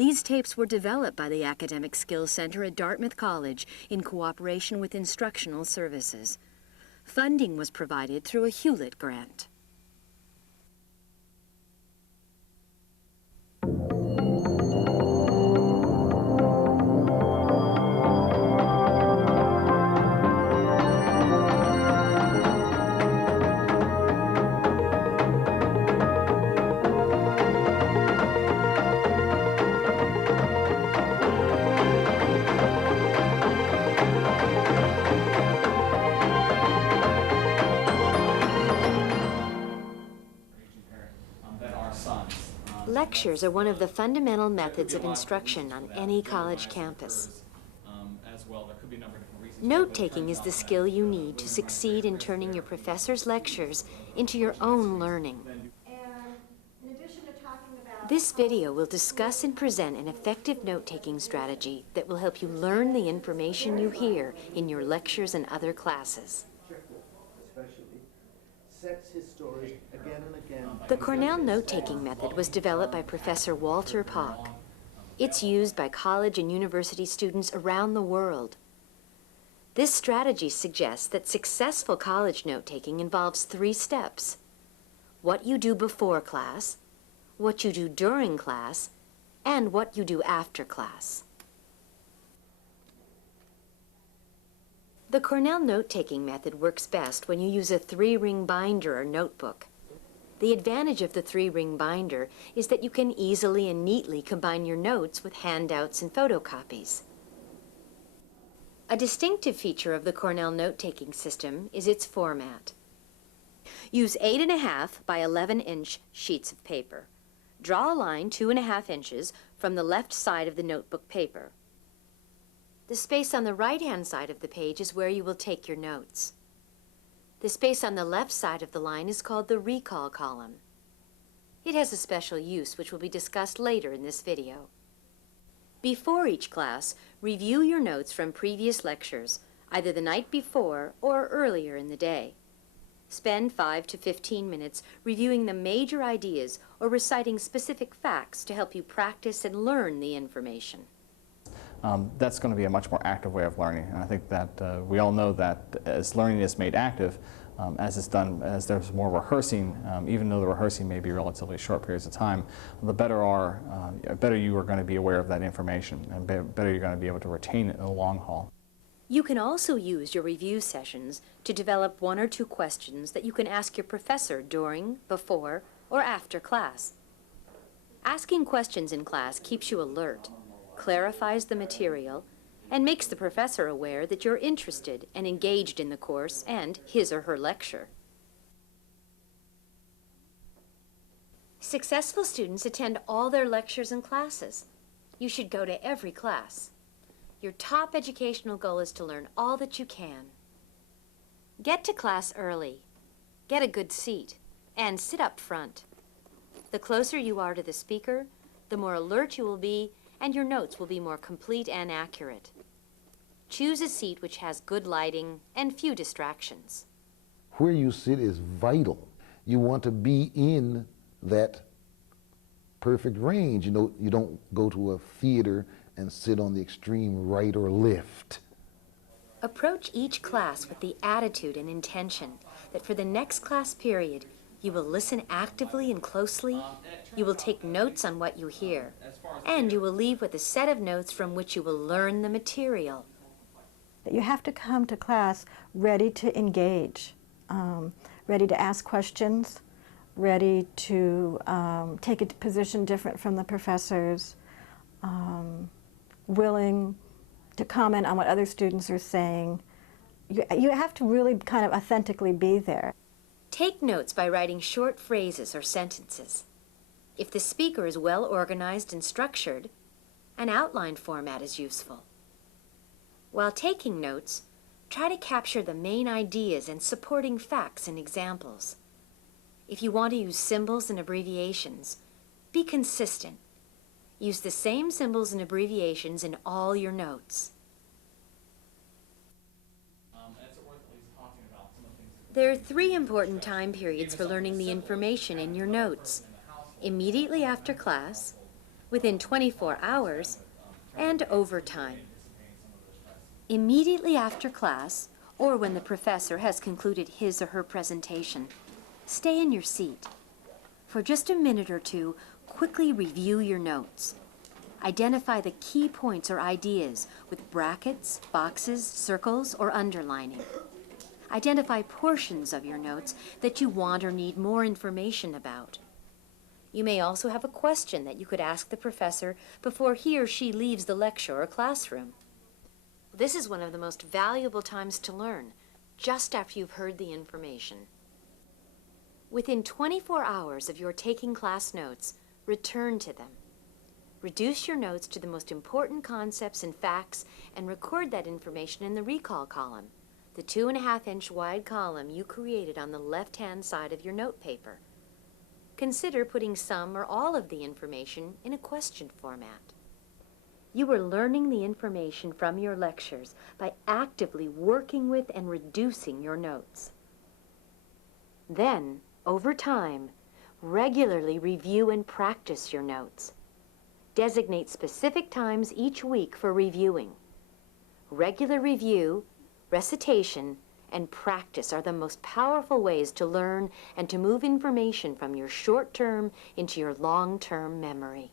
These tapes were developed by the Academic Skills Center at Dartmouth College in cooperation with Instructional Services. Funding was provided through a Hewlett grant. Lectures are one of the fundamental methods of instruction on any college campus. Note-taking is the skill you need to succeed in turning your professor's lectures into your own learning. This video will discuss and present an effective note-taking strategy that will help you learn the information you hear in your lectures and other classes. The Cornell note-taking method was developed by Professor Walter Pock. It's used by college and university students around the world. This strategy suggests that successful college note-taking involves 3 steps: what you do before class, what you do during class, and what you do after class. The Cornell note-taking method works best when you use a 3-ring binder or notebook. The advantage of the 3-ring binder is that you can easily and neatly combine your notes with handouts and photocopies. A distinctive feature of the Cornell note-taking system is its format. Use 8.5 by 11-inch sheets of paper. Draw a line 2.5 inches from the left side of the notebook paper. The space on the right-hand side of the page is where you will take your notes. The space on the left side of the line is called the recall column. It has a special use which will be discussed later in this video. Before each class, review your notes from previous lectures, either the night before or earlier in the day. Spend 5 to 15 minutes reviewing the major ideas or reciting specific facts to help you practice and learn the information. That's going to be a much more active way of learning. And I think that we all know that as learning is made active, as there's more rehearsing, even though the rehearsing may be relatively short periods of time, the better you are going to be aware of that information, and better you're going to be able to retain it in the long haul. You can also use your review sessions to develop 1 or 2 questions that you can ask your professor during, before, or after class. Asking questions in class keeps you alert, clarifies the material, and makes the professor aware that you're interested and engaged in the course and his or her lecture. Successful students attend all their lectures and classes. You should go to every class. Your top educational goal is to learn all that you can. Get to class early, get a good seat, and sit up front. The closer you are to the speaker, the more alert you will be, and your notes will be more complete and accurate. Choose a seat which has good lighting and few distractions. Where you sit is vital. You want to be in that perfect range. You know, you don't go to a theater and sit on the extreme right or left. Approach each class with the attitude and intention that for the next class period, you will listen actively and closely, you will take notes on what you hear, and you will leave with a set of notes from which you will learn the material. You have to come to class ready to engage, ready to ask questions, ready to take a position different from the professors, willing to comment on what other students are saying. You have to really kind of authentically be there. Take notes by writing short phrases or sentences. If the speaker is well organized and structured, an outline format is useful. While taking notes, try to capture the main ideas and supporting facts and examples. If you want to use symbols and abbreviations, be consistent. Use the same symbols and abbreviations in all your notes. There are 3 important time periods for learning the information in your notes: immediately after class, within 24 hours, and overtime. Immediately after class, or when the professor has concluded his or her presentation, stay in your seat. For just a minute or two, quickly review your notes. Identify the key points or ideas with brackets, boxes, circles, or underlining. Identify portions of your notes that you want or need more information about. You may also have a question that you could ask the professor before he or she leaves the lecture or classroom. This is one of the most valuable times to learn, just after you've heard the information. Within 24 hours of your taking class notes, return to them. Reduce your notes to the most important concepts and facts and record that information in the recall column, the 2.5-inch wide column you created on the left-hand side of your note paper. Consider putting some or all of the information in a question format. You are learning the information from your lectures by actively working with and reducing your notes. Then, over time, regularly review and practice your notes. Designate specific times each week for reviewing. Regular review, recitation, and practice are the most powerful ways to learn and to move information from your short-term into your long-term memory.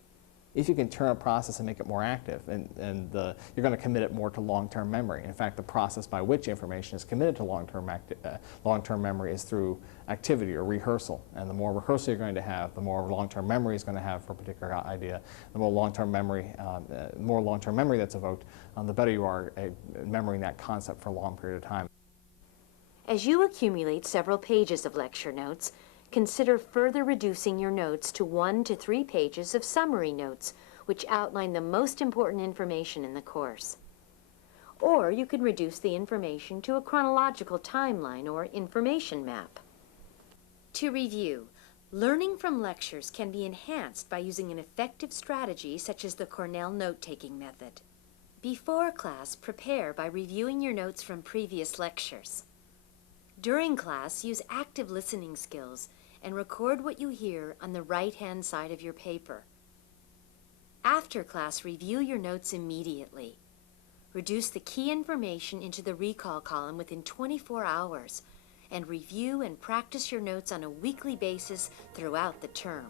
If you can turn a process and make it more active, you're going to commit it more to long-term memory. In fact, the process by which information is committed to long-term memory is through activity or rehearsal. And the more rehearsal you're going to have, the more long-term memory is going to have for a particular idea. The more long-term memory that's evoked, the better you are at remembering that concept for a long period of time. As you accumulate several pages of lecture notes, consider further reducing your notes to 1 to 3 pages of summary notes, which outline the most important information in the course. Or you can reduce the information to a chronological timeline or information map. To review, learning from lectures can be enhanced by using an effective strategy such as the Cornell note-taking method. Before class, prepare by reviewing your notes from previous lectures. During class, use active listening skills and record what you hear on the right-hand side of your paper. After class, review your notes immediately. Reduce the key information into the recall column within 24 hours and review and practice your notes on a weekly basis throughout the term.